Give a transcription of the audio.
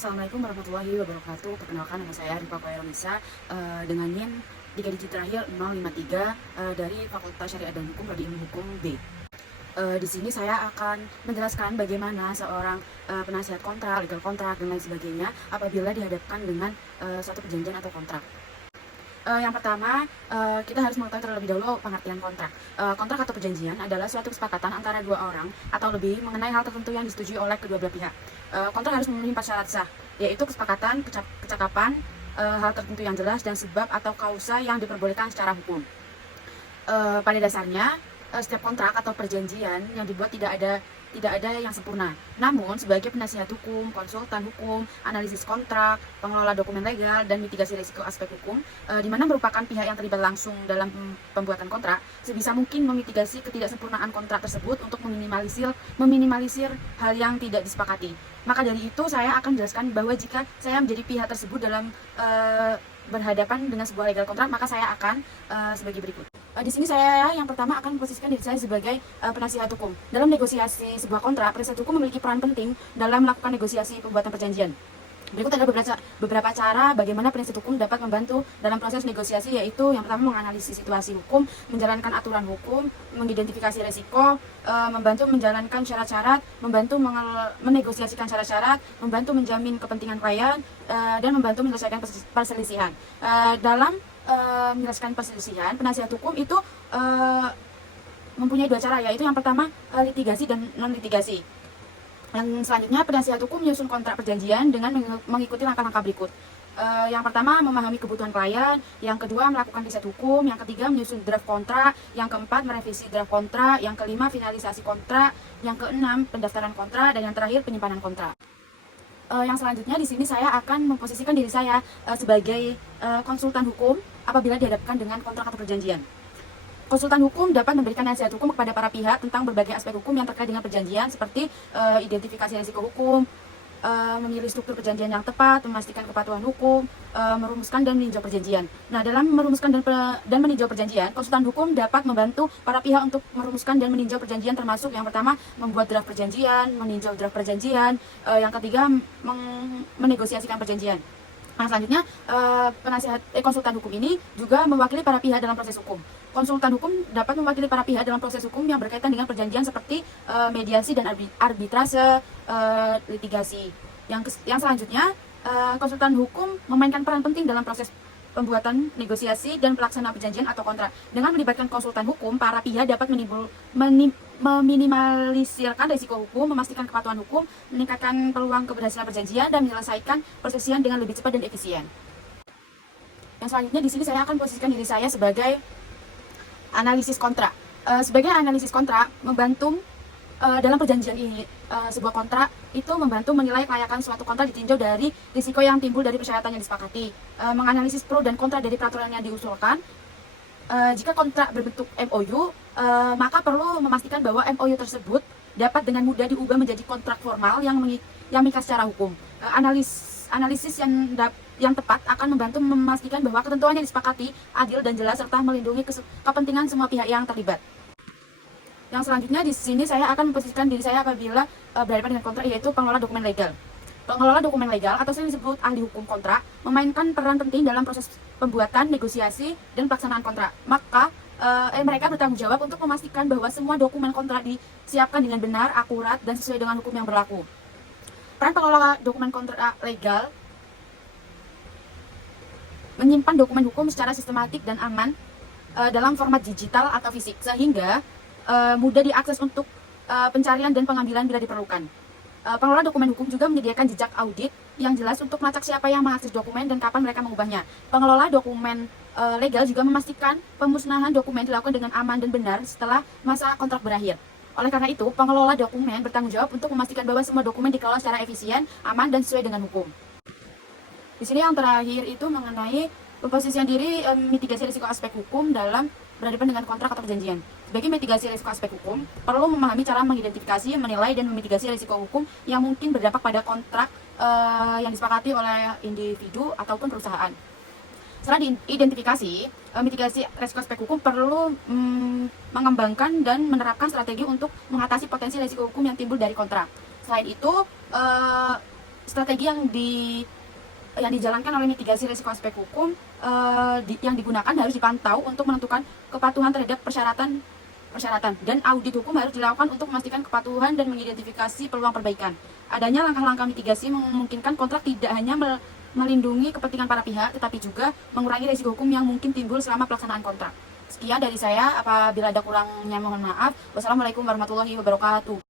Assalamualaikum warahmatullahi wabarakatuh. Perkenalkan, nama saya Rifa Khaironisa dengan NIM 3 digit terakhir 053 dari Fakultas Syariah dan Hukum Prodi Ilmu Hukum B. Di sini saya akan menjelaskan bagaimana seorang penasihat kontrak, legal kontrak dan lain sebagainya apabila dihadapkan dengan suatu perjanjian atau kontrak. Yang pertama, kita harus mengetahui terlebih dahulu pengertian kontrak. Kontrak atau perjanjian adalah suatu kesepakatan antara dua orang atau lebih mengenai hal tertentu yang disetujui oleh kedua belah pihak. Kontrak harus memenuhi 4 syarat sah, yaitu kesepakatan, kecakapan, hal tertentu yang jelas, dan sebab atau kausa yang diperbolehkan secara hukum. Pada dasarnya, setiap kontrak atau perjanjian yang dibuat tidak ada yang sempurna. Namun, sebagai penasihat hukum, konsultan hukum, analisis kontrak, pengelola dokumen legal, dan mitigasi risiko aspek hukum, di mana merupakan pihak yang terlibat langsung dalam pembuatan kontrak, sebisa mungkin memitigasi ketidaksempurnaan kontrak tersebut untuk meminimalisir hal yang tidak disepakati. Maka dari itu, saya akan menjelaskan bahwa jika saya menjadi pihak tersebut dalam berhadapan dengan sebuah legal kontrak, maka saya akan sebagai berikut. Di sini saya yang pertama akan memposisikan diri saya sebagai penasihat hukum. Dalam negosiasi sebuah kontrak, penasihat hukum memiliki peran penting dalam melakukan negosiasi pembuatan perjanjian. Berikut ada beberapa cara bagaimana penasihat hukum dapat membantu dalam proses negosiasi, yaitu yang pertama menganalisis situasi hukum, menjalankan aturan hukum, mengidentifikasi resiko, membantu menjalankan syarat-syarat, membantu menegosiasikan syarat-syarat, membantu menjamin kepentingan klien, dan membantu menyelesaikan perselisihan. Dalam menjelaskan perselisihan, penasihat hukum itu mempunyai 2 cara, yaitu yang pertama litigasi dan non-litigasi. Yang selanjutnya, penasihat hukum menyusun kontrak perjanjian dengan mengikuti langkah-langkah berikut. Yang pertama, memahami kebutuhan klien. Yang kedua, melakukan riset hukum. Yang ketiga, menyusun draft kontrak. Yang keempat, merevisi draft kontrak. Yang kelima, finalisasi kontrak. Yang keenam, pendaftaran kontrak. Dan yang terakhir, penyimpanan kontrak. Yang selanjutnya, di sini saya akan memposisikan diri saya sebagai konsultan hukum apabila dihadapkan dengan kontrak atau perjanjian. Konsultan hukum dapat memberikan nasihat hukum kepada para pihak tentang berbagai aspek hukum yang terkait dengan perjanjian, seperti identifikasi risiko hukum, memilih struktur perjanjian yang tepat, memastikan kepatuhan hukum, merumuskan dan meninjau perjanjian. Nah, dalam merumuskan dan meninjau perjanjian, konsultan hukum dapat membantu para pihak untuk merumuskan dan meninjau perjanjian, termasuk yang pertama membuat draft perjanjian, meninjau draft perjanjian, yang ketiga menegosiasikan perjanjian. Nah, selanjutnya, konsultan hukum ini juga mewakili para pihak dalam proses hukum. Konsultan hukum dapat mewakili para pihak dalam proses hukum yang berkaitan dengan perjanjian seperti mediasi dan arbitrase, litigasi. Yang selanjutnya, konsultan hukum memainkan peran penting dalam proses pembuatan negosiasi dan pelaksanaan perjanjian atau kontrak. Dengan melibatkan konsultan hukum, para pihak dapat meminimalisirkan risiko hukum, memastikan kepatuhan hukum, meningkatkan peluang keberhasilan perjanjian, dan menyelesaikan perselisihan dengan lebih cepat dan efisien. Yang selanjutnya, di sini saya akan posisikan diri saya sebagai analisis kontrak. Sebagai analisis kontrak, membantu dalam perjanjian ini, sebuah kontrak itu membantu menilai kelayakan suatu kontrak ditinjau dari risiko yang timbul dari persyaratan yang disepakati, menganalisis pro dan kontra dari peraturan yang diusulkan. Jika kontrak berbentuk MOU, maka perlu memastikan bahwa MOU tersebut dapat dengan mudah diubah menjadi kontrak formal yang mengikat secara hukum. Analisis yang tepat akan membantu memastikan bahwa ketentuan yang disepakati adil dan jelas serta melindungi kepentingan semua pihak yang terlibat. Yang selanjutnya, di sini saya akan memposisikan diri saya apabila berhadapan dengan kontrak, yaitu pengelola dokumen legal. Pengelola dokumen legal atau sering disebut ahli hukum kontrak memainkan peran penting dalam proses pembuatan, negosiasi, dan pelaksanaan kontrak. Maka mereka bertanggung jawab untuk memastikan bahwa semua dokumen kontrak disiapkan dengan benar, akurat, dan sesuai dengan hukum yang berlaku. Peran pengelola dokumen kontrak legal menyimpan dokumen hukum secara sistematik dan aman dalam format digital atau fisik, sehingga mudah diakses untuk pencarian dan pengambilan bila diperlukan. Pengelola dokumen hukum juga menyediakan jejak audit yang jelas untuk melacak siapa yang mengakses dokumen dan kapan mereka mengubahnya. Pengelola dokumen legal juga memastikan pemusnahan dokumen dilakukan dengan aman dan benar setelah masa kontrak berakhir. Oleh karena itu, pengelola dokumen bertanggung jawab untuk memastikan bahwa semua dokumen dikelola secara efisien, aman, dan sesuai dengan hukum. Di sini yang terakhir itu mengenai pemposisian diri, mitigasi risiko aspek hukum dalam berhadapan dengan kontrak atau perjanjian. Sebagai mitigasi risiko aspek hukum, perlu memahami cara mengidentifikasi, menilai, dan memitigasi risiko hukum yang mungkin berdampak pada kontrak yang disepakati oleh individu ataupun perusahaan. Setelah diidentifikasi, mitigasi risiko aspek hukum perlu mengembangkan dan menerapkan strategi untuk mengatasi potensi risiko hukum yang timbul dari kontrak. Selain itu, strategi yang dijalankan oleh mitigasi risiko aspek hukum yang digunakan harus dipantau untuk menentukan kepatuhan terhadap persyaratan dan audit hukum harus dilakukan untuk memastikan kepatuhan dan mengidentifikasi peluang perbaikan. Adanya langkah-langkah mitigasi memungkinkan kontrak tidak hanya melindungi kepentingan para pihak, tetapi juga mengurangi risiko hukum yang mungkin timbul selama pelaksanaan kontrak. Sekian dari saya, apabila ada kurangnya mohon maaf. Wassalamualaikum warahmatullahi wabarakatuh.